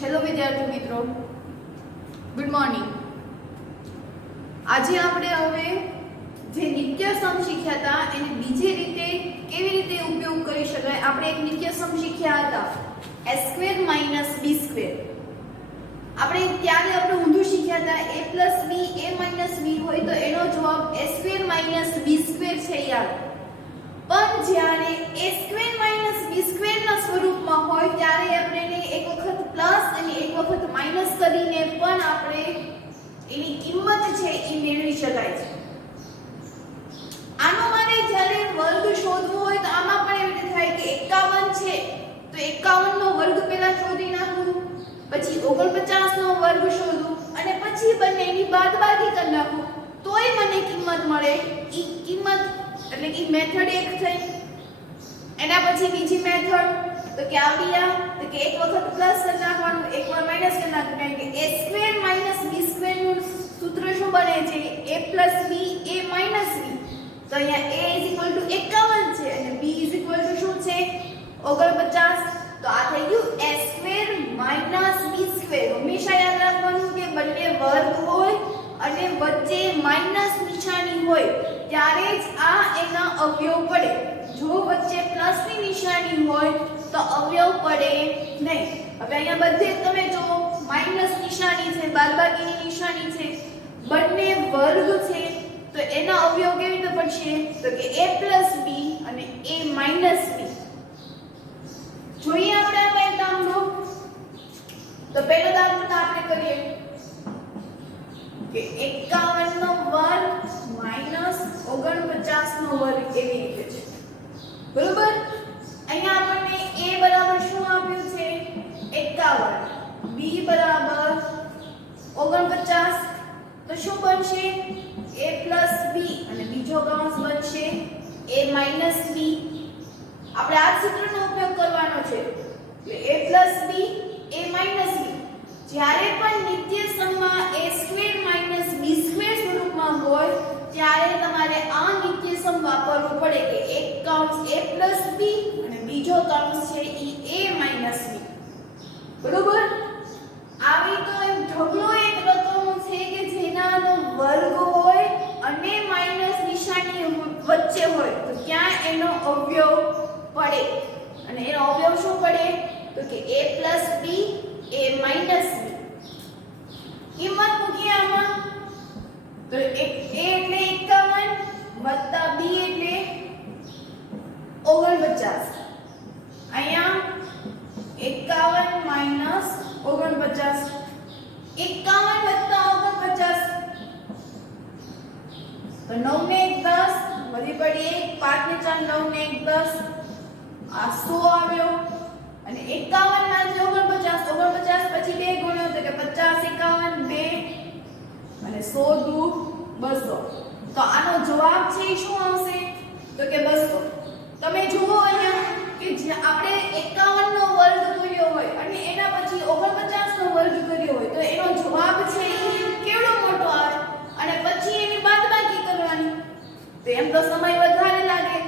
Hello વિદ્યાર્થી મિત્રો, good morning. આજે આપણે હવે જે નિત્યસમ શીખ્યા હતા એને બીજી રીતે કેવી રીતે ઉપયોગ કરી શકાય. આપણે એક નિત્યસમ શીખ્યા હતા a² - b². આપણે ત્યારે ઊંધું શીખ્યા હતા a + b a - b હોય તો એનો જવાબ a² - b² છે યાર. પણ જ્યારે a² - b² ના સ્વરૂપમાં હોય ત્યારે આપણે એને એક વખત પ્લસ અને એક વખત માઈનસ કરીને પણ આપણે એની કિંમત છે એ મેળવી શકાય છે. આનો મારે જ્યારે વર્ગ શોધવો હોય તો આમાં પણ એવી રીતે થાય કે 51 છે તો 51 નો વર્ગ પહેલા શોધી નાખું, પછી 49 નો વર્ગ શોધું અને પછી બંનેની બાદબાકી કરી નાખું તોય મને કિંમત મળે. ઈ કિંમત એટલે કે મેથડ એક થઈ. એના પછી બીજી મેથડ તો કે આવ્યા તો કે એક વખત પ્લસ કરી નાખવાનું, એકવાર માઈનસ કરી નાખવાનું. કે a² - b² નું સૂત્ર શું બને છે? a + b a - b. તો અહીંયા a = 51 છે અને b = શું છે? 49. તો આ થઈ ગયું a² - b². હંમેશા યાદ રાખવાનું કે બંને વર્ગ હોય અને વચ્ચે માઈનસ નિશાની હોય ત્યારે જ આ એના અવયવ પડે. જો વચ્ચે પ્લસ ની નિશાની હોય તો અવયવ પડે નહીં. હવે અહીંયા બધે તમે જો માઈનસ નિશાની છે, બાદબાકીની નિશાની છે, બંને વર્ગ છે તો એના અવયવ કેવી રીતે પડશે? તો કે a + b અને a - b. જોઈએ આપણે આ એક દાખલો. તો પહેલો દાખલો તો આપણે કરીએ કે 51 નો વર્ગ - 49 નો વર્ગ એવી રીતે છે. બરોબર? અહીંયા આપણને a બરાબર શું આપ્યું છે? 51. b બરાબર 49. તો શું બનશે? a + b અને બીજો કૌંસ બનશે a - b. આપણે આ સૂત્રનો ઉપયોગ કરવાનો છે. એટલે a + b a - b. જ્યારે પણ નિત્યસમમાં a² - b² સ્વરૂપમાં હોય ત્યારે તમારે આ નિત્યસમ વાપરવું પડે કે એક કૌંસ a + b અને બીજો કૌંસ છે ઈ a - b. બરોબર? આવી તો એક ઢગલો એક રકમ છે કે જેનાનો વર્ગ હોય અને માઈનસ નિશાની વચ્ચે હોય તો ક્યાં એનો અવયવ પડે. અને એનો અવયવ શું પડે? તો કે a + b a - b. કિંમત મૂકીએ આમાં તો a એટલે 51 વત્તા b એટલે 49. અહીંયા 51 - 49. 51 વત્તા 49 તો 9 ને 1 10 વધી પડી 1 5 ને 4 9 ને 1 10 આ 100 આવ્યો. અને 51 માંથી 49 પછી 2 ગુણ્યો તો કે 50 51 2 અને 100 દુ 200. તો આનો જવાબ છે શું આવશે? તો કે 200. તમે જુઓ અહીંયા કે જે આપણે 51 નો વર્ગ કર્યો હોય અને એના પછી 49 નો વર્ગ કર્યો હોય તો એનો જવાબ છે કેવડો મોટો આવે અને પછી એની બાદબાકી કરવાની તો એમ તો સમય વધારે લાગે.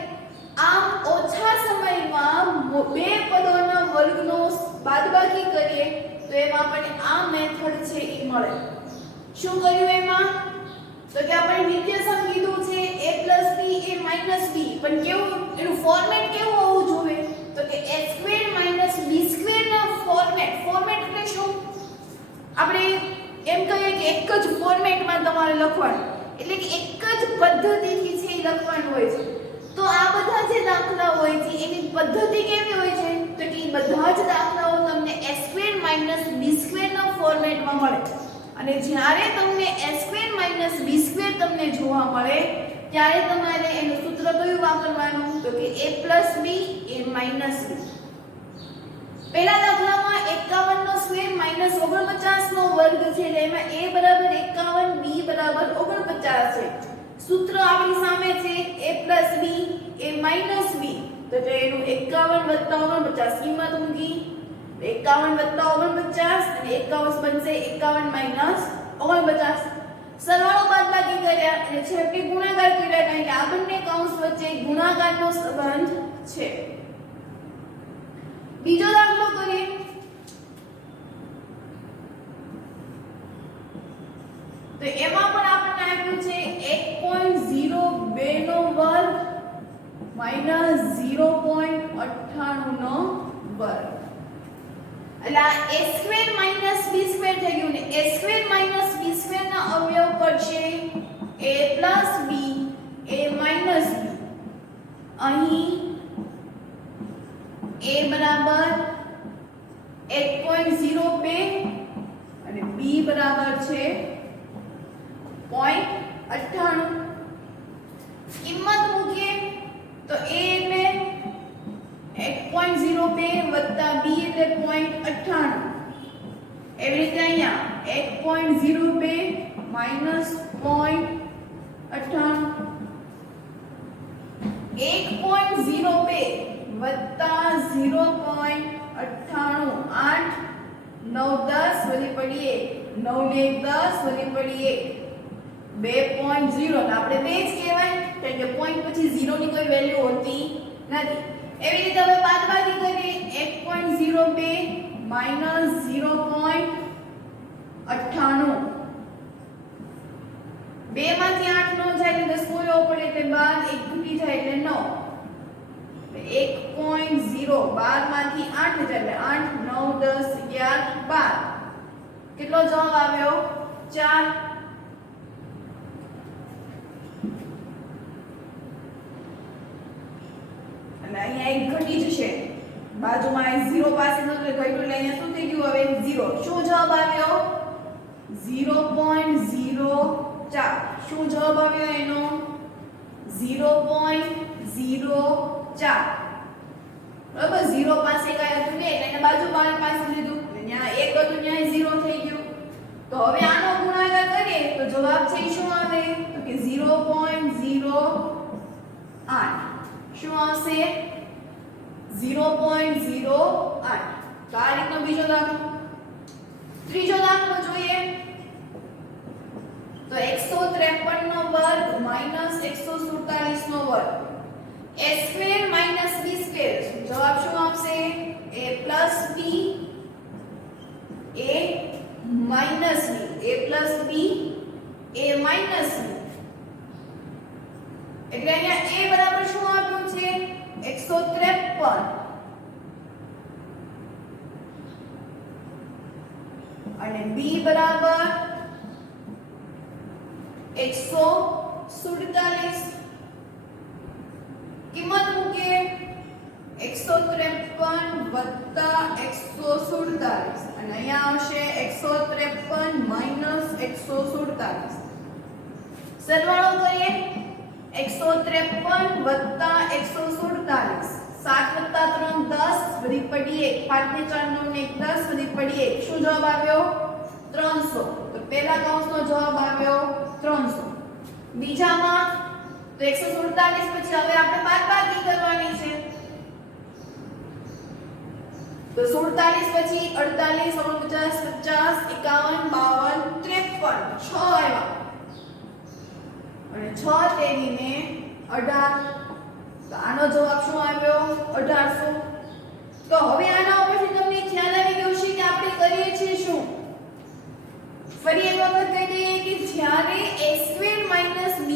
આમ ઓછા સમયમાં બે પદોના વર્ગનો બાદબાકી કરીએ તો એમાં આપણને આ મેથડ છે એ મળે. શું કર્યું એમાં? તો કે આપણે નિત્યસમ કીધું છે a + b a - b. પણ કેવું એનું ફોર્મેટ કેવું હોવું જોઈએ? તો કે a² - b² ના ફોર્મેટ એટલે શું? આપણે એમ કહીએ કે એક જ ફોર્મેટમાં તમારે લખવાનું એટલે કે એક જ પદ્ધતિથી છે એ લખવાનું હોય છે. તો આ બધા જે દાખલા હોય છે એની પદ્ધતિ કેવી હોય છે? તો કે બધા જ દાખલાઓ તમને a² - b² ના ફોર્મેટમાં મળે. અને જ્યારે તમને a² - b² તમને જોવા મળે ત્યારે તમારે એનું સૂત્ર કયું વાપરવાનું? તો કે a + b a - b. પહેલા દાખલામાં 51 નો સ્ક્વેર - 49 નો વર્ગ છે એટલે એમાં a બરાબર 51 b બરાબર 49 છે. સૂત્ર આપણી સામે છે a + b a - b. તો એનું 51 + 49 કિંમત મૂકી 51 + 49 અને એક કૌંસ બનશે 51 - 49. સરવાળો બાદબાકી કર્યા અને છેવટે ગુણાકાર કર્યા કારણ કે આ બંને કૌંસ વચ્ચે ગુણાકારનો સંબંધ છે. બીજો દાખલો કરીએ તો એમાં પણ આપણને આપ્યું છે 1.02 નો વર્ગ માઈનસ 0.98 નો વર્ગ. એટલે આ a square minus b square થઈ ગયું ને a square minus b square ના અવયવ કરશે a plus b a minus b. અહીં a બરાબર 1.02 અને b બરાબર છે 0.98. કિંમત મૂકીએ તો a એટલે 1.02 વત્તા b એટલે 0.98. એવી રીતે અહીંયા 1.02 માઈનસ 0.98 1.02 વત્તા 0.98 8 9 10 વધી પડી 1 9 ને 10 વધી પડી 1 2.0 આપણે બે જ કહેવાય કારણ કે પોઈન્ટ પછી 0 ની કોઈ વેલ્યુ હોતી નથી. એવી રીતે હવે બાદબાકી કરીએ 1.02 માઈનસ 0.98 2 માંથી 8 નો જાય એટલે 10 પૂરો પડે એટલે 12 1 ઘટી જાય એટલે 9 1.0 12 માંથી 8 એટલે 8 9 10 11 12 કેટલો જવાબ આવ્યો 4. અને અહીંયા એક ઘટી જશે બાજુમાં 0 પાસે નતો ઘટ્યું એટલે અહીંયા શું થઈ ગયું હવે 0. શું જવાબ આવ્યો 0.04. શું જવાબ આવ્યો એનો 0.04. બરાબર 0 પાસે કાય હતું ને એટલે એને બાજુ પાસે લીધું અહીંયા 1 હતું ત્યાં 0 થઈ ગયું. તો હવે આનો ગુણાકાર કરીએ તો જવાબ છે શું આવે તો કે 0.08. શું આવશે 0.08. તો આ રીતનો બીજો દાખલો. ત્રીજો દાખલો જોઈએ તો 153 નો વર્ગ માઈનસ 147 નો વર્ગ a square minus b square. જવાબ શું આવશે a plus b a minus b a plus b a minus b. એટલે અહીંયા a બરાબર શું આપ્યું છે 153 અને b બરાબર 147. કિંમત મૂકીએ 153 વત્તા 147 અને અહીંયા આવશે 153 માઈનસ 147. સરવાળો કરીએ 153 વત્તા 147 7 વત્તા 3 10 વધી પડી 1 5 ને 4 9 ને 10 વધી પડી 1. શું જવાબ આવ્યો 300. તો પહેલા કૌંસનો જવાબ આવ્યો 300. બીજામાં તો 147 પછી હવે આપણે બાદબાકી કરવાની છે તો 47 પછી 48 49 50 51 52 53 6 આવ્યા અને 6 તેરીને 18. તો આનો જવાબ શું આવ્યો 1800. તો હવે આના ઉપરથી તમને ખ્યાલ આવી ગયો છે કે આપણે કરીએ છીએ શું. ફરી એક વખત કહી દઈએ કે જ્યારે a² - b²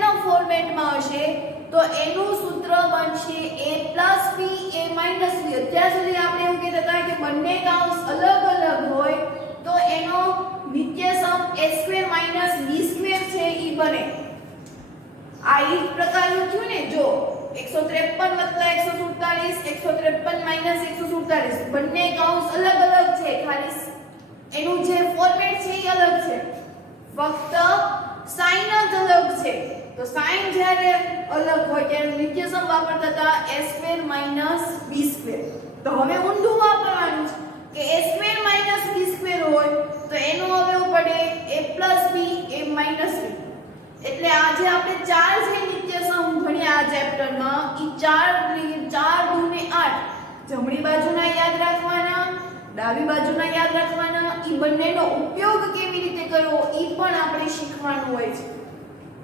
ના ફોર્મેટમાં હશે તો એનું સૂત્ર બનશે a + b a - b. અત્યાર સુધી આપણે એવું કહેતા હતા કે બંને કૌંસ અલગ અલગ હોય તો એનો નિત્યસમ a² - b² છે ઈ બને. આ ઈ પ્રકારનું થયું ને જો 153 + 147 153 - 147 બંને કૌંસ અલગ અલગ છે ખાલી એનું જે ફોર્મેટ છે એ અલગ છે ફક્ત સાઇન જ અલગ છે. તો સાઇન જ્યારે અલગ હોય ત્યારે નિત્યસમ વાપરતા હતા a² - b². તો હવે ઊંધું વાપરવાનું છે કે a² - b² હોય તો એનો અવયવ પડે a + b a - b. એટલે આજે આપણે ચાર જે નિત્યસમ ભણ્યા આ ચેપ્ટરમાં ઈ 4 દૂને 8 જમણી બાજુના યાદ રાખવાના ડાબી બાજુના યાદ રાખવાના ઈ બંનેનો ઉપયોગ કેવી રીતે કરવો ઈ પણ આપણે શીખવાનું હોય છે.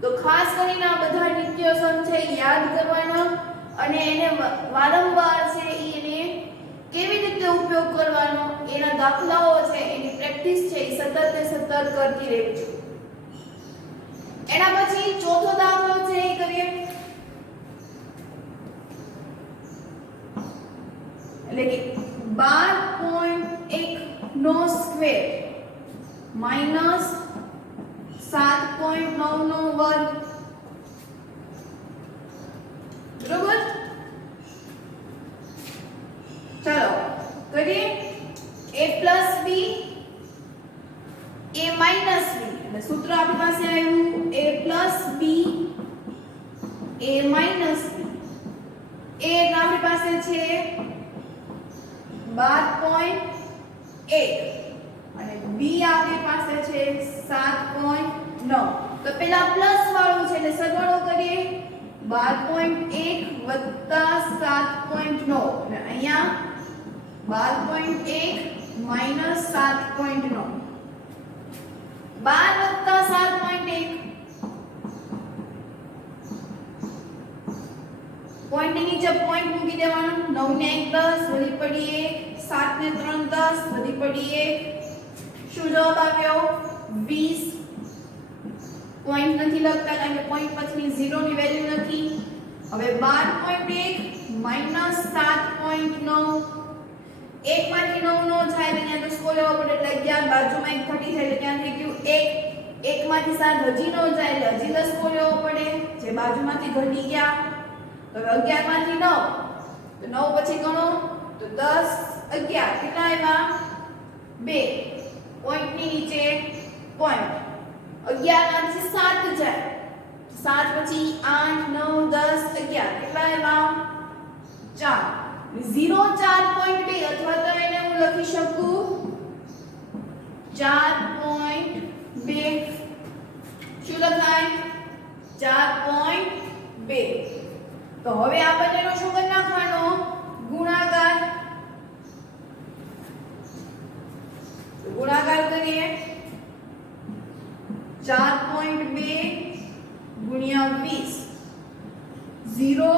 તો ખાસ કરીને આ બધા નિત્યસમ છે યાદ કરવાના અને એને વારંવાર છે એને કેવી રીતે ઉપયોગ કરવાનો એના દાખલાઓ છે એની પ્રેક્ટિસ છે એ સતત ને સતત કરતી રહેજો. એના પછી ચોથો દાખલો છે એ કરીએ, એટલે કે 12.1 નો સ્ક્વેર માઈનસ 7.9 નો વર્ગ, બરોબર. ચલો કરીએ a plus b a minus b, એટલે સૂત્ર આપણી પાસે આવ્યું a plus b a minus b. a એટલે આપણી પાસે છે 12.1 અને b આપણી પાસે છે 7.9. તો પેલા પ્લસ વાળું છે એટલે સરવાળો કરીએ 12.1 વત્તા 7.9 અને અહીંયા 12.1 માઈનસ 7.9. 12 વત્તા 7.1 પોઈન્ટ ની નીચે પોઈન્ટ મૂકી દેવાનો. 9 ને 1 10 વધી પડી 1, 7 ને 3 10 વધી પડી 1. શું જવાબ આવ્યો? 20. પોઈન્ટ નથી લખતા કારણ કે પોઈન્ટ પછી 0 ની વેલ્યુ નથી. હવે 12.1 માઈનસ 7.9, 1 માંથી 9 નો જાય એટલે ત્યાં 10 લેવો પડે એટલે 11, બાજુમાં 1 ઘટી જાય એટલે ત્યાં થઈ ગયું 1. 1 માંથી 7 હજી નો જાય એટલે હજી 10 લેવો પડે જે બાજુમાંથી ઘટી ગયા. તો 11 માંથી 9 તો 9 પછી ગણો તો 10 11 કેટલા આવ્યા? 2. પોઈન્ટ ની નીચે પોઈન્ટ. 11 માંથી 7 જાય, 7 પછી 8 9 10 11 કેટલા આવ્યા? 4. 0 4.2 અથવા તો એને હું લખી શકું 4.2. શું લખાય? 4.2. તો હવે આ બંનેનો શું કરી નાખવાનો? ગુણાકાર. ગુણાકાર કરીએ 4.2 ગુણ્યા 20. 0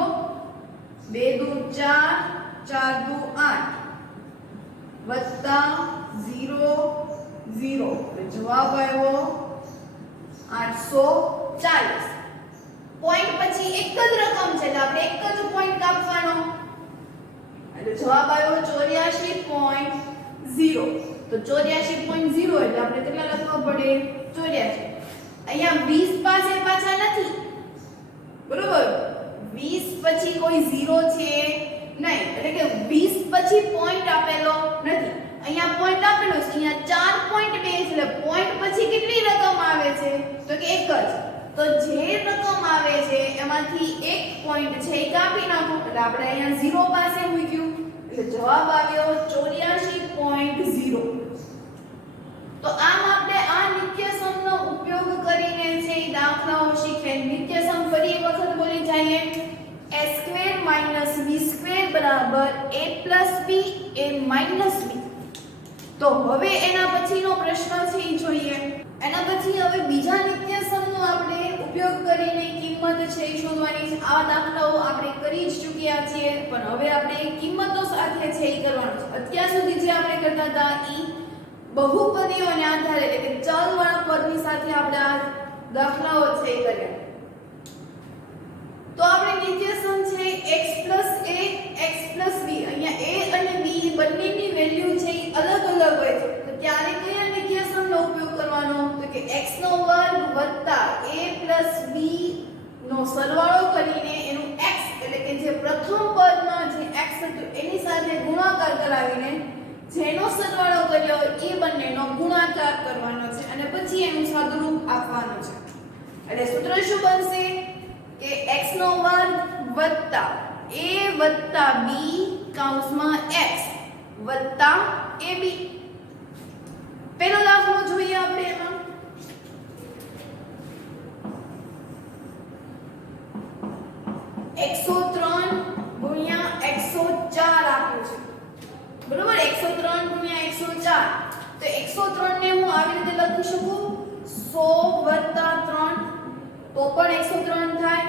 2 દુ 4 4 દુ 8 વત્તા 0 0 એટલે જવાબ આવ્યો 840. પોઈન્ટ પછી એક જ રકમ છે એટલે આપણે એક જ પોઈન્ટ કાપવાનો એટલે જવાબ આવ્યો 84.0. તો 84.0 એટલે આપણે કેટલા લખવા પડે? 84. અહીંયા 20 પાસે પાછા નથી, બરોબર? 20 પછી કોઈ 0 છે નહીં એટલે કે 20 પછી પોઈન્ટ આપેલો નથી. અહીંયા પોઈન્ટ આપેલો છે, અહીંયા 4.2 એટલે પોઈન્ટ પછી કેટલી રકમ આવે છે? તો કે એક જ. તો જે રકમ આવે છે એમાંથી એક પોઈન્ટ છે એ કાપી નાખો એટલે આપણે અહીંયા 0 પાસે મૂક્યું એટલે જવાબ આવ્યો 84.0. તો આમ આપણે આ નિત્યસમનો ઉપયોગ કરીને છે એ દાખલાઓ શીખ્યા. નિત્યસમ ફરી એક વખત બોલી જઈએ. a square minus b square બરાબર a plus b a minus b. તો હવે એના પછીનો પ્રશ્ન છે એ જોઈએ. એના પછી હવે બીજા નિત્યસમનો આપણે ઉપયોગ કરીને કિંમત છે એ શોધવાની છે. આ દાખલાઓ આપણે કરી જ ચૂક્યા છીએ પણ હવે આપણે કિંમતો સાથે છે એ કરવાનું છે. અત્યાર સુધી જે આપણે કરતા હતા ઈ બહુપદીઓને આધારે એટલે કે ચલવાળા પદની સાથે આપણે આ દાખલાઓ છે એ કર્યા. તો આપણે નિત્યસમ છે x a x b. અહીંયા a અને b બંનેની વેલ્યુ છે એ અલગ અલગ હોય છે. તો ત્યારે કયા નિત્યસમનો ઉપયોગ કરવાનો? તો કે x નો વર્ગ વત્તા a b નો સરવાળો કરીને એનું x એટલે કે જે પ્રથમ પદમાં જે x હતું એની સાથે ગુણાકાર કરાવીને જેનો સરવાળો કર્યો એ બંનેનો ગુણાકાર કરવાનો છે અને પછી એનું સાદુરૂપ આપવાનું છે. એટલે સૂત્ર શું બનશે કે x નો વર્ગ વત્તા a વત્તા b કૌંસમાં x વત્તા ab. પહેલો દાખલો જોઈએ આપણે એમાં. x103 ગુણ્યા x104 આપ્યું છે, બરોબર? 103 ગુણ્યા 104. તો 103 ને હું આવી રીતે લખી શકું 100 3 તો પણ 103 થાય.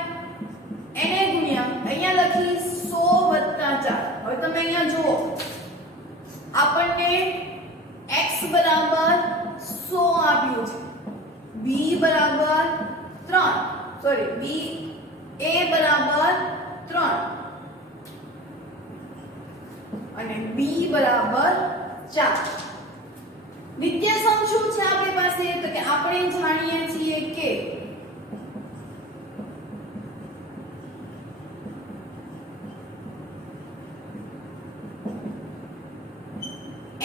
એને ગુણ્યા અહીંયા લખી 100 4. હવે તમે અહીંયા જુઓ આપણને x બરાબર 100 આપ્યું છે, b બરાબર 3 સોરી b a બરાબર 3 અને b બરાબર 4 નિત્યસમ શું છે આપણી પાસે તો કે આપણે જાણીએ છીએ કે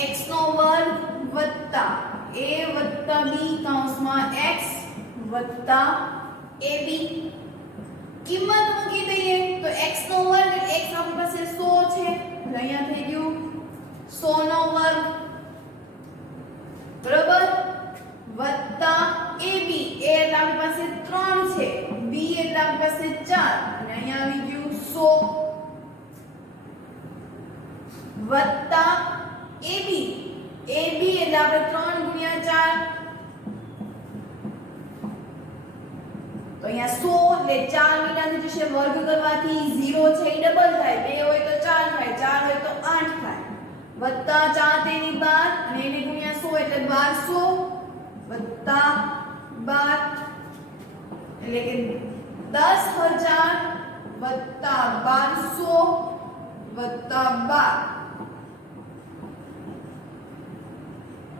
x નો વર્ગ વત્તા a વત્તા b કૌંસમાં x વત્તા ab કિંમત મૂકી દઈએ તો x નો વર્ગ એટલે x આપણી પાસે 100 છે અહીંયા થઈ ગયું 100 નો વર્ગ બરાબર વત્તા ab a એટલે આપણી પાસે 3 છે b એટલે આપણી પાસે 4 અને અહીંયા આવી ગયું 100 વત્તા ab એટલે આપણે 3 ગુણ્યા 4 તો અહીંયા 100 એટલે 4 મીંડાથી જશે વર્ગ કરવાથી 0 છે એ ડબલ થાય 2 હોય તો 4 થાય 4 હોય તો 8 થાય વત્તા 4 તેની 12 અને એને ગુણ્યા 100 એટલે 1200 વત્તા 12 એટલે કે 10000 વત્તા 1200 વત્તા 12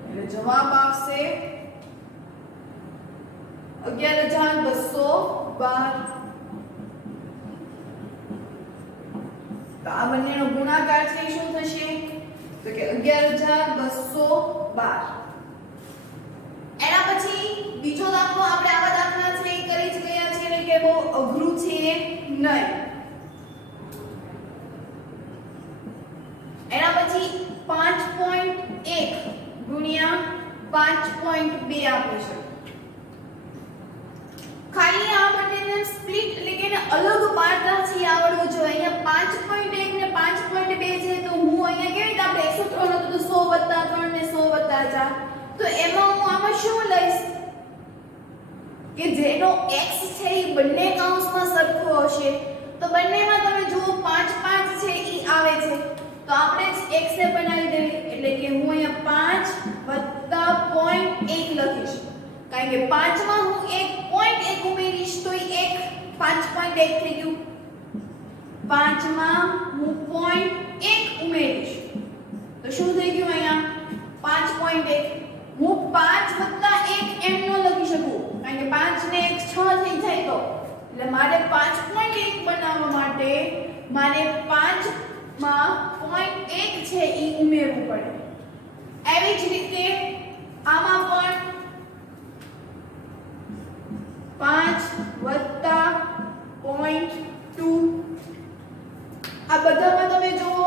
એટલે જવાબ આવશે 11212 તો આ બંનેનો ગુણાકાર છે શું થશે તો કે 11212 એના પછી બીજો દાખલો આપણે આવા દાખલા છે એ કરી જ ગયા છે એટલે કે બહુ અઘરું છે નહીં એના પછી 5.1 ગુણ્યા 5.2 આપે છે ખાલી આ બંનેને સ્પ્લિટ એટલે કે અલગ પાડતા છે આવડવું જોઈએ અહીંયા 5.1 ને 5.2 છે તો હું અહીંયા કેવી રીતે આપણે 103 હતું તો 100 3 ને 100 4 તો એમાં હું આમાં શું લઈશ કે જેનો x છે એ બંને કૌંસમાં સરખો હશે તો બંનેમાં તમે જુઓ 5 5 છે એ આવે છે તો આપણે x ને બનાવી દઈએ એટલે કે હું અહીંયા 5 0.1 લખીશ કારણ કે 5 માં હું 1.1 ઉમેરીશ તો એ 5.1 થઈ ગયું 5 માં હું 0.1 ઉમેરીશ તો શું થઈ ગયું અહીંયા 5.1 હું 5 1 એમ ન લખી શકું કારણ કે 5 ને 1 6 થઈ જાય તો એટલે મારે 5.1 બનાવવા માટે મારે 5 માં 0.1 છે ઈ ઉમેરવું પડે એવી જ રીતે આમાં પણ 5 0.2 આ બધામાં તમે જુઓ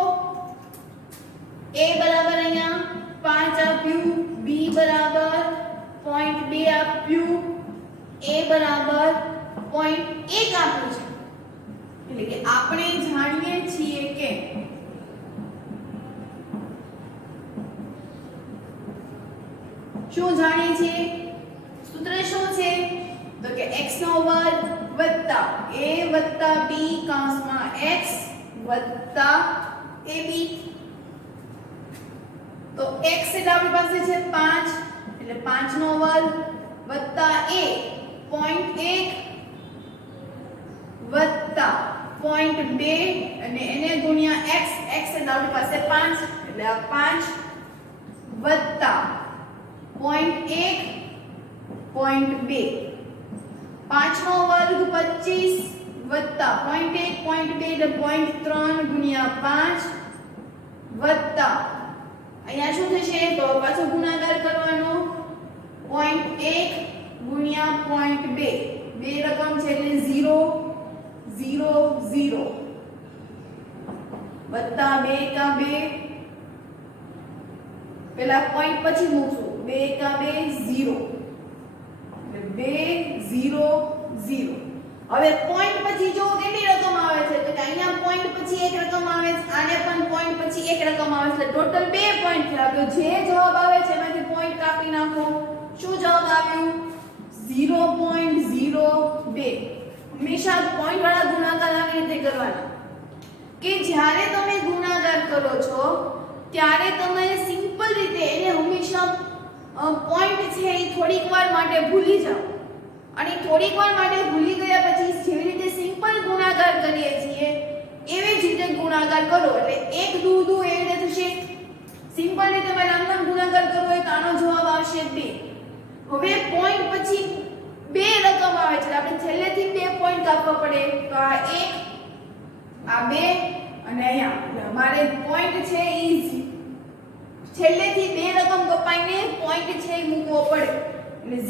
a બરાબર અહીંયા 5 આપ્યું b બરાબર 0.2 આપ્યું a બરાબર 0.1 આપ્યું છે એટલે કે આપણે જાણીએ છીએ કે શું જાણીએ છીએ સૂત્ર શું છે તો કે x નો વર્ગ વત્તા a વત્તા b કૌંસમાં x વત્તા ab તો x એટલે આપણી પાસે છે 5 એટલે 5 નો વર્ગ વત્તા a 0.1 વત્તા 0.2 અને એને ગુણ્યા x x એટલે આપણી પાસે 5 એટલે આ 5 વત્તા 0.1 0.2 5 નો વર્ગ 25 વત્તા 0.1 0.2 એટલે 0.3 ગુણ્યા 5 વત્તા અહીંયા શું થશે તો પાછો ગુણાકાર કરવાનો 0.1 ગુણ્યા 0.2 બે રકમ છે એટલે 0 0 0 વત્તા 2 કા 2 પેલા પોઈન્ટ પછી મૂકશું 2 કા 2 0 2 0 0 હવે પોઈન્ટ પછી જો કેટલી રકમ આવે છે તો કે અહીંયા પોઈન્ટ પછી એક રકમ આવે છે આને પણ પોઈન્ટ પછી એક રકમ આવે છે ટોટલ 2 પોઈન્ટ થયા તો જે જવાબ આવે છે એમાંથી પોઈન્ટ કાપી નાખો શું જવાબ આવ્યું 0.02 હંમેશા પોઈન્ટ વાળા ગુણાકાર આવી રીતે કરવાના કે જ્યારે તમે ગુણાકાર કરો છો ત્યારે તમે સિમ્પલ રીતે એને હંમેશા પોઈન્ટ છે એ થોડીક વાર માટે ભૂલી જાઓ અને થોડીક વાર માટે ભૂલી ગયા પછી જેવી રીતે સિમ્પલ ગુણાકાર કરીએ છીએ એવી જ રીતે ગુણાકાર કરો એટલે 1 2 2 એ રીતે થશે. સિમ્પલ રીતે મેં નામ ગુણાકાર કરવો હોય તો આનો જવાબ આવશે 2. હવે પોઈન્ટ પછી બે રકમ આવે છે આપણે છેલ્લેથી બે પોઈન્ટ કાપવા પડે તો આ 1 આ 2 અને અહીંયા અમારે પોઈન્ટ છે ઈ છેલ્લેથી બે રકમ કપાઈને પોઈન્ટ છે એ મૂકવો પડે એટલે 0.02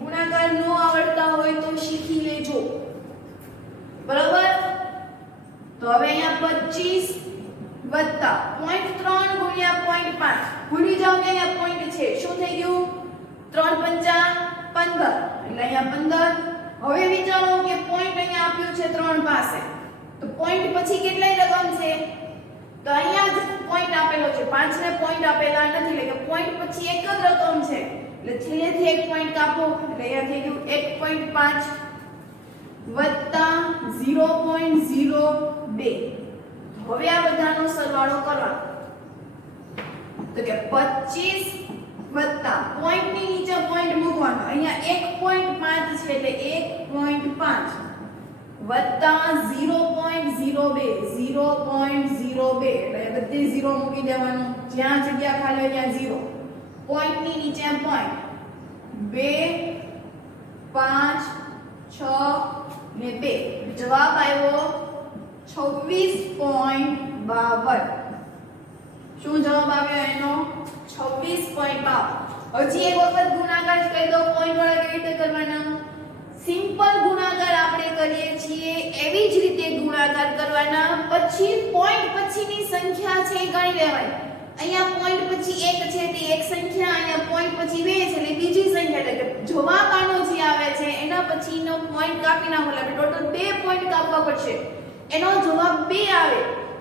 ગુણાકાર ન આવડતા હોય તો શીખી લેજો બરાબર. તો હવે અહીંયા 25 વત્તા 0.3 ગુણ્યા 0.5 ભૂલી જાવ કે અહીંયા પોઈન્ટ છે શું થઈ ગયું 3 પંચા 15 એટલે અહીંયા 15. હવે વિચારો કે પોઈન્ટ અહીંયા આપ્યું છે 3 પાસે તો પોઈન્ટ પછી કેટલી રકમ છે તો અહીંયા જ પોઈન્ટ આપેલો છે 5 ને પોઈન્ટ આપેલા નથી એટલે કે પોઈન્ટ પછી એક જ રકમ છે એટલે છેલ્લેથી એક પોઈન્ટ કાપો એટલે અહીંયા થઈ ગયું 1.5 વત્તા 0.02. હવે આ બધાનો સરવાળો કરવાનો તો કે 25 વત્તા પોઈન્ટ ની નીચે પોઈન્ટ મૂકવાનો અહીંયા 1.5 છે એટલે 1.5 વત્તા 0.02 એટલે બધી 0 મૂકી દેવાનું જ્યાં જગ્યા ખાલી હોય ત્યાં 0 પોઈન્ટ ની નીચે પોઈન્ટ 2 5 6 ને 2 જવાબ આવ્યો 26.52. શું જવાબ આવ્યો એનો 26.52. હજી એક વખત ગુણાકાર કરી દો પોઈન્ટ વાળા કેવી રીતે કરવાના સિમ્પલ ગુણાકાર આપણે કરીએ છીએ એવી જ રીતે ગુણાકાર કરવાના પછી પોઈન્ટ પછીની સંખ્યા છે એ ગણી લેવાની અહીંયા પોઈન્ટ પછી 1 છે તે એક સંખ્યા અહીંયા પોઈન્ટ પછી 2 છે એટલે બીજી સંખ્યા એટલે કે જવાબ આનો જે આવે છે એના પછીનો પોઈન્ટ કાપી નાખો એટલે ટોટલ 2 પોઈન્ટ કાપવા પડશે એનો જવાબ 2 આવે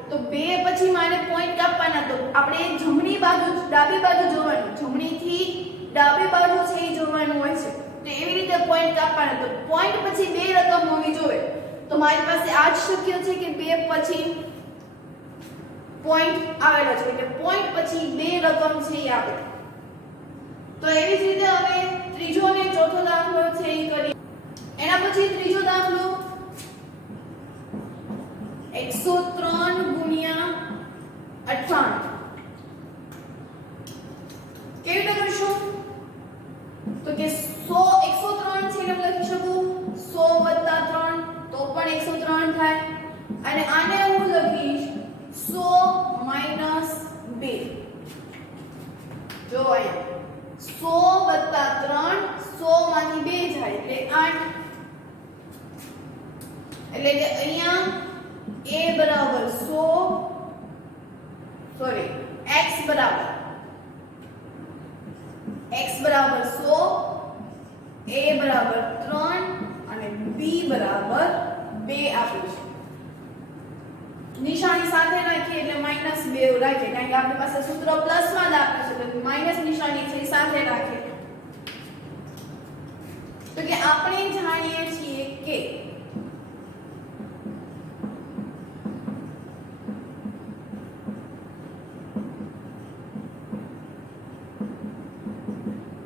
તો 2 પછી મારે પોઈન્ટ કાપવાના તો આપણે જમણી બાજુ ડાબી બાજુ જોવાનું જમણીથી ડાબી બાજુ છે એ જોવાનું હોય છે તો એવી રીતે પોઈન્ટ કાપવાના તો પોઈન્ટ પછી બે રકમ હોવી જોઈએ તો મારી પાસે આ જ શક્ય છે કે 2 પછી પોઈન્ટ આવેલો છે એટલે પોઈન્ટ પછી બે રકમ છે એ આવે તો એવી જ રીતે હવે ત્રીજો અને ચોથો દાખલો છે એ કરીએ એના પછી ત્રીજો દાખલો 103 ગુણ્યા 98 કેવી રીતે કરશું તો કે 103 છે એટલે લખી શકું 100 3 તો પણ 103 થાય અને આને હું લખીશ 100 - 2 જો અહીંયા 100 + 3 100 માંથી 2 જાય એટલે 8 એટલે કે અહીંયા a બરાબર 100 x બરાબર 100 a બરાબર 3 અને b બરાબર 2 આપ્યું છે નિશાની સાથે રાખીએ એટલે -2 રાખીએ કારણ કે આપણી પાસે સૂત્ર પ્લસ માં જ આપ્યું છે તો માઈનસ નિશાની છે સાથે રાખીએ તો કે આપણે જાણીએ છીએ કે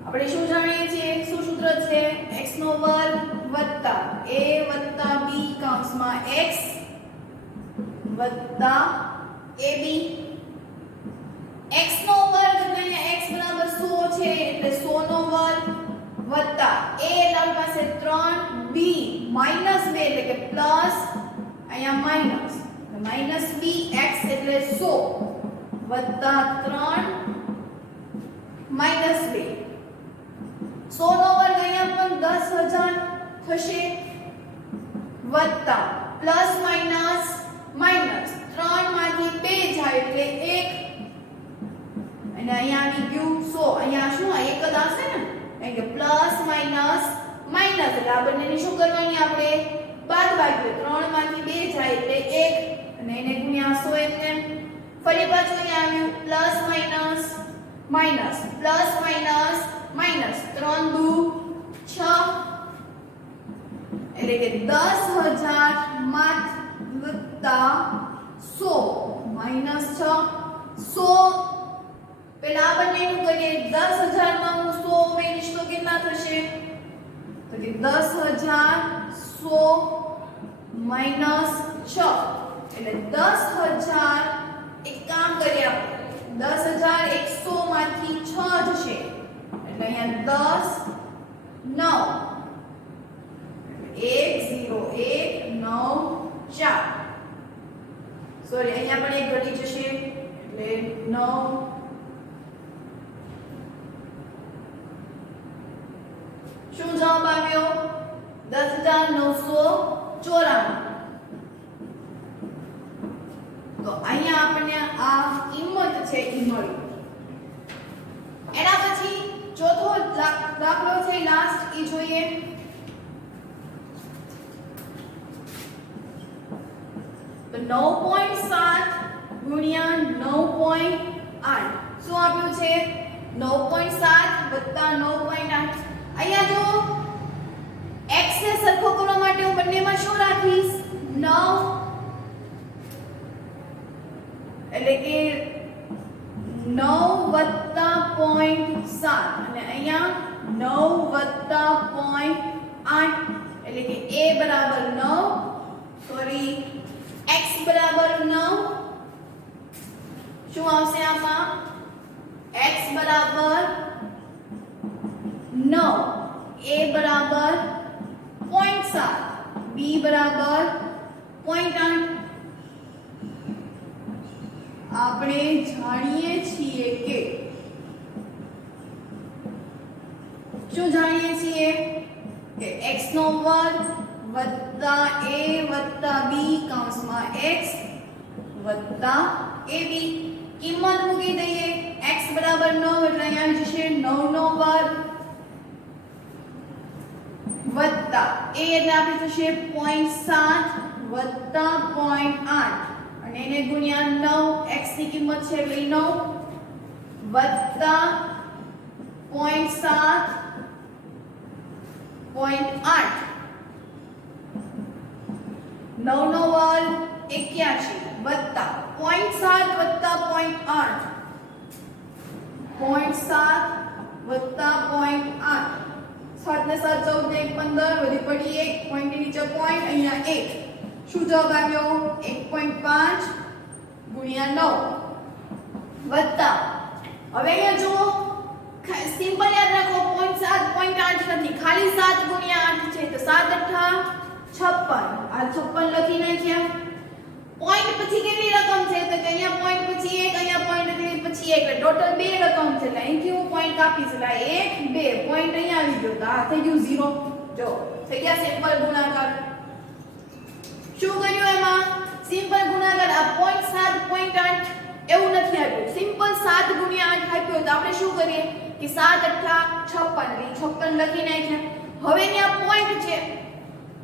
આપણે શું જાણીએ છીએ શું સૂત્ર છે x નો વર્ગ વત્તા a વત્તા b કૌંસમાં x વત્તા ab x નો વર્ગ એટલે x બરાબર 100 છે એટલે 100 નો વર્ગ વત્તા a એટલે આપણી પાસે 3 b -2 એટલે કે પ્લસ અહીંયા માઈનસ -b x એટલે 100 વત્તા 3 -2 100 નો વર્ગ અહીંયા પણ 10000 થશે વત્તા પ્લસ માઈનસ 3 માંથી 2 જાય એટલે 1 અને અહીંયા આવી ગયું 100 અહીંયા શું આ એક જ આવશે ને કારણ કે પ્લસ માઈનસ એટલે આ બંનેની શું કરવાની આપણે બાદબાકી 3 માંથી 2 જાય એટલે 1 અને એને ગુણ્યા 100 એમને ફરી પાછું અહીંયા આવ્યું પ્લસ માઈનસ 3 દુ 6 એટલે કે 10000 માં વત્તા 100 -6 100 પેલા બંનેનું કરીએ 10000 માં હું 100 ઉમેરીશ તો કેટલા કેટલા થશે તો કે 10,100 - 6 એટલે 10,000 એક કામ કરીએ આપણે 10,100 માંથી 6 જશે એટલે અહીંયા 10 9 1 0 1 9 4 સોરી અહીંયા પણ એક ઘટી જશે એટલે 9 શું જવાબ આવ્યો 10,994 તો અહીંયા આપણને આ કિંમત છે ઈ મળી એના પછી ચોથો દાખલો છે લાસ્ટ ઈ જોઈએ તો 9.7 ગુણ્યા 9.8 શું આપ્યું છે 9.7 વત્તા 9.8 અહીંયા જો x ને સરખો કરવા માટે હું બંનેમાં શું રાખીશ 9 એટલે કે 9 વત્તા 0.7 અને અહીંયા 9 વત્તા 0.8 એટલે કે a બરાબર 9 સોરી x બરાબર 9 શું આવશે આમાં x બરાબર 9 a બરાબર 0.7 b બરાબર 0.8 આપણે જાણીએ છીએ કે શું જાણીએ છીએ કે x નો વર્ગ વત્તા a વત્તા b કૌંસમાં x વત્તા ab કિંમત મૂકી દઈએ x બરાબર 9 એટલે અહીંયા જશે 9 નો વર્ગ વત્તા a એટલે આપણે થશે 0.7 વત્તા 0.8 અને એને ગુણ્યા 9 x ની કિંમત છે એટલે 9 વત્તા 0.7 0.8 9 નો વર્ગ 81 વત્તા 0.7 વત્તા 0.8 0.7 વત્તા 0.8 7 ને 7 14 1 15 વધી પડી 1 પોઈન્ટ ની નીચે પોઈન્ટ અહીંયા 1 શું જવાબ આવ્યો 1.5 ગુણ્યા 9 વત્તા હવે અહીંયા જુઓ સિમ્પલ યાદ રાખો 0.7 0.8 નથી ખાલી 7 ગુણ્યા 8 છે તો 7 અઠ્ઠા 56 આ 56 લખી નાખ્યા પોઈન્ટ પછી કેટલી રકમ છે તો કે અહીંયા પોઈન્ટ પછી 1 અહીંયા પોઈન્ટ પછી 1 એટલે ટોટલ 2 રકમ છે એટલે અહીંથી હું પોઈન્ટ કાપીશ એટલે 1 2 પોઈન્ટ અહીંયા આવી ગયો તો આ થઈ ગયું 0 જો થઈ ગયા સિમ્પલ ગુણાકાર શું કર્યું એમાં સિમ્પલ ગુણાકાર આ 0.7 0.8 એવું નથી આપ્યું સિમ્પલ 7 ગુણ્યા 8 આપ્યો તો આપણે શું કરીએ કે 7 અઠ્ઠા 56 56 લખી નાખ્યા હવે ત્યાં પોઈન્ટ છે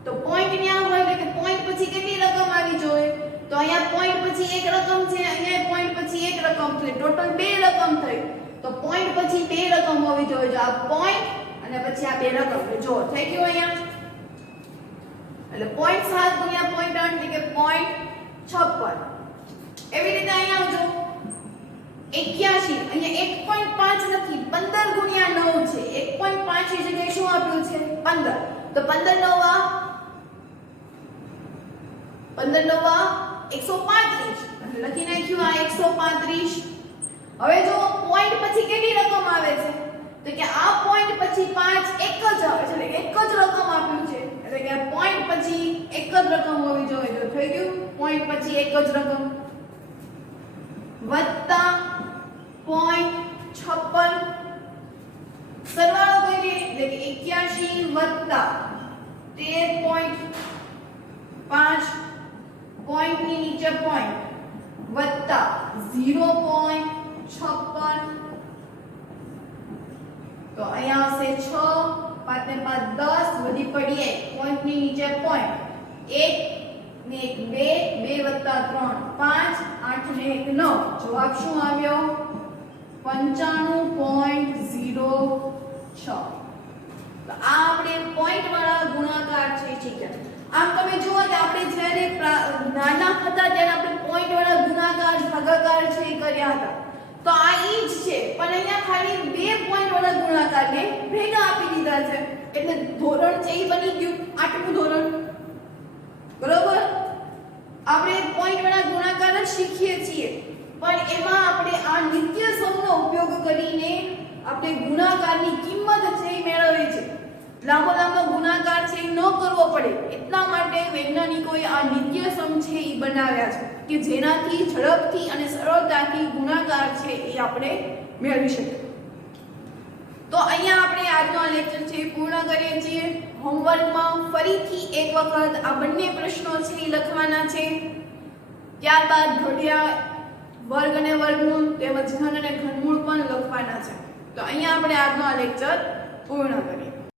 તો પોઈન્ટ ત્યાં હોય એટલે કે પોઈન્ટ પછી કેટલી રકમ આવી જોઈએ તો અહીંયા પોઈન્ટ પછી એક રકમ છે અહીંયા પોઈન્ટ પછી એક રકમ છે ટોટલ 2 રકમ થઈ તો પોઈન્ટ પછી 2 રકમ હોવી જોઈએ જો આ પોઈન્ટ અને પછી આ 2 રકમ જો થઈ ગયું અહીંયા એટલે 0.7 ગુણ્યા 0.8 એટલે કે 0.56 એવી રીતે અહીંયા આવજો 81 અહીંયા 1.5 નથી 15 ગુણ્યા 9 છે 1.5 ની જગ્યાએ શું આપ્યું છે 15 તો 15 નવા 135 લખી નાખ્યું આ 135 હવે જો પોઈન્ટ પછી કેટલી રકમ આવે છે તો કે આ પોઈન્ટ પછી 5 એક જ આવે છે એટલે એક જ રકમ આપ્યું છે એટલે કે પોઈન્ટ પછી એક જ રકમ હોવી જોઈએ તો થઈ ગયું પોઈન્ટ પછી એક જ રકમ વત્તા 0.56 સરવાળો કરીએ એટલે કે 81 વત્તા 13.5 પોઈન્ટ ની નીચે પોઈન્ટ વત્તા 0.56 તો અહીંયા આવશે 6 5 ને 5 10 વધી પડી 1 પોઈન્ટ ની નીચે પોઈન્ટ 1 ને 1 2 2 વત્તા 3 5 8 ને 1 9 જવાબ શું આવ્યો 95.06 તો આ આપણે પોઈન્ટ વાળા ગુણાકાર છે ઠીક છે આમ તમે જુઓ કે આપણે જ્યારે નાના હતા ત્યારે આપણે પોઈન્ટ વાળા ગુણાકાર ભાગાકાર છે કર્યા હતા તો આ ઈ જ છે પણ અહીંયા ખાલી 2 પોઈન્ટ વાળા ગુણાકારને ભેગા આપી દીધા લીધા છે એટલે ધોરણ છે એ બની ગયું 8મું ધોરણ, બરોબર. આપણે પોઈન્ટ વાળા ગુણાકાર જ શીખીએ છીએ, પણ એમાં આપણે આ નિત્ય સમનો ઉપયોગ કરીને આપણે ગુણાકારની કિંમત છે એ મેળવવી છે. લાંબો લાંબો ગુણાકાર છે એ ન કરવો પડે એટલા માટે વૈજ્ઞાનિકોએ આ નિત્ય સમ છે એ બનાવ્યા છે કે જેનાથી ઝડપથી અને સરળતાથી ગુણાકાર છે એ આપણે મેળવી શકીએ. તો અહીંયા આપણે આજનો આ લેક્ચર છે એ પૂર્ણ કરીએ છીએ. હોમવર્કમાં ફરીથી એક વખત આ બંને પ્રશ્નો છે એ લખવાના છે, ત્યારબાદ ઘડિયા વર્ગ અને વર્ગમૂળ તેમજ ઘન અને ઘનમૂળ પણ લખવાના છે. તો અહીંયા આપણે આજનો આ લેક્ચર પૂર્ણ કરીએ.